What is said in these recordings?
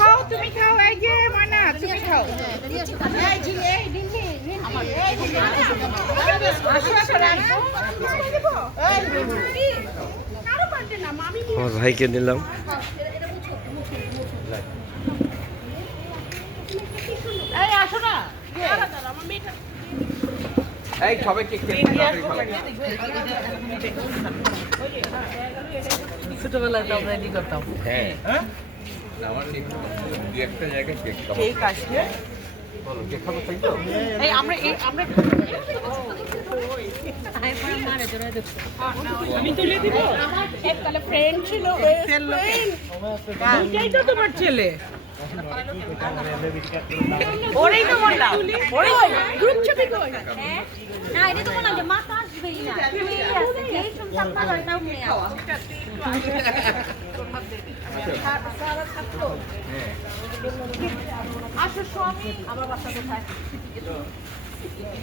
খাও তুমি খাও এই যে ময়না তুমি খাও আমার ভাইকে নিলাম। এই আসো না এই সবাই কেক ছোটবেলায় তো আমরা এডি করতাম। হ্যাঁ আমার দু একটা জায়গায় কেক খাবো। কেক আসলে বলো কেক খাবো তাই তো? এই আমরা আমি তুলে দিব। আমার এককালে ফ্রেন্ড ছিল দুইটাই তো তোমার ছেলে। ওরেই তো বললাম ওরেই গ্রুপ ছবি কই না এটা তো বললাম যে মা তো আসবেই না তুমি আছে যেই শুনতাম না ওইটাও নিয়ে আসো আসো স্বামী আমার বাসা কোথায়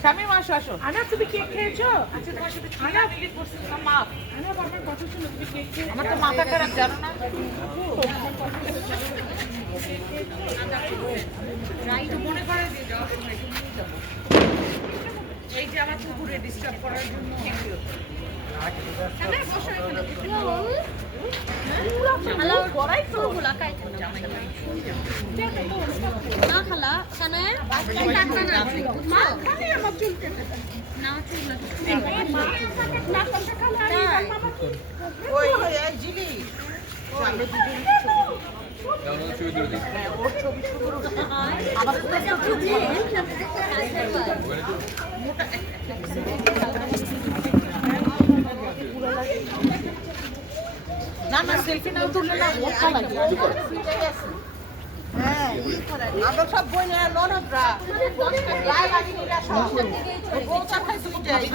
স্বামী আসো আসো আনা তুমি কেক খেয়েছো আচ্ছা তোমার সাথে আনা মিলিট করছিলাম মা আনা বাবার কথা শুনো তুমি কেক খেয়েছো আমার তো মাথা খারাপ জানো না রাইট মনে করে দিয়ে যাও এই যে আমার কুকুরে ডিস্টার্ব করার জন্য খালা বড়াই তো গুলা খাইতে না খালা কানে কাটনা না মা খালি আমার চুল কেটে না চুল না না তোমরা খালা ওই এই জিলি সামনে দুজন শুরু করে দিই। ওর ছবি শুরু আমার না না সেলফি না তুললে না মোটা লাগে হ্যাঁ আমরা সব বই না ননদরা রায় লাগিনিরা সব বউটা খাই দুইটাই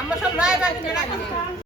আমরা সব রায় লাগিনিরা